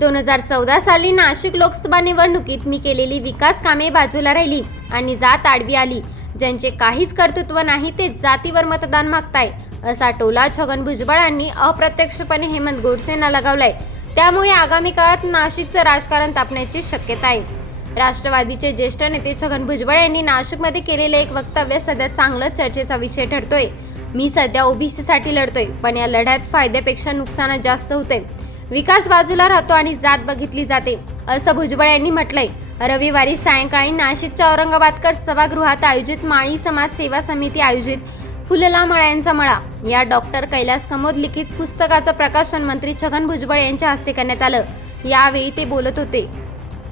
दोन हजार चौदा साली नाशिक लोकसभा निवडणुकीत मी केलेली विकास कामे बाजूला राहिली आणि जात आडवी आली. ज्यांचे काहीच कर्तृत्व नाही ते जातीवर मतदान मागताय असा टोला छगन भुजबळांनी अप्रत्यक्षपणे हेमंत गोडसेंना लगावलाय. त्यामुळे आगामी काळात नाशिकचं राजकारण तापण्याची शक्यता आहे. राष्ट्रवादीचे ज्येष्ठ नेते छगन भुजबळ यांनी नाशिकमध्ये केलेलं एक वक्तव्य सध्या चांगलं चर्चेचा विषय ठरतोय. मी सध्या ओबीसीसाठी लढतोय पण या लढ्यात फायद्यापेक्षा नुकसान जास्त होते विकास बाजूला राहतो आणि जात बघितली जाते. असं भुजबळ यांनी म्हटलंय. रविवारी सायंकाळी नाशिकच्या औरंगाबादकर सभागृहात आयोजित माळी समाज सेवा समिती आयोजित फुलला मळ्यांचा मळा. या डॉक्टर कैलास कमोद लिखित पुस्तकाचं प्रकाशन मंत्री छगन भुजबळ यांच्या हस्ते करण्यात आलं. यावेळी ते बोलत होते.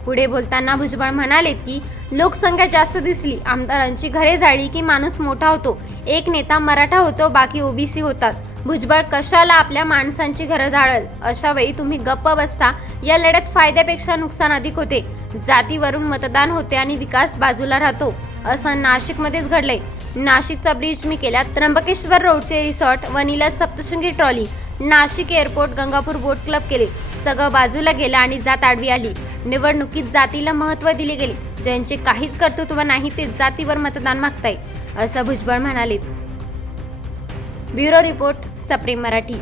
पुढे बोलताना भुजबळ म्हणालेत की लोकसंख्या जास्त दिसली. आमदारांची घरे जाळली की माणूस मोठा होतो. एक नेता मराठा होतो बाकी ओबीसी होतात. भुजबळ कशाला आपल्या माणसांची घरं जाळल? अशा वेळी तुम्ही गप्प बसता. या लढ्यात फायद्यापेक्षा नुकसान अधिक होते. जातीवरून मतदान होते आणि विकास बाजूला राहतो. असं नाशिकमध्येच घडलंय. नाशिकचा ब्रिज मी केला त्र्यंबकेश्वर रोडचे resort vanilla Saptashrungi trolley Nashik airport Gangapur boat club केले. सगळं बाजूला गेलं आणि जात आडवी आली. निवडणुकीत जातीला महत्त्व दिले गेले. ज्यांचे काहीच कर्तृत्व नाही ते जातीवर मतदान मागताय असं भुजबळ म्हणाले. Bureau report. सप्रेम मराठी.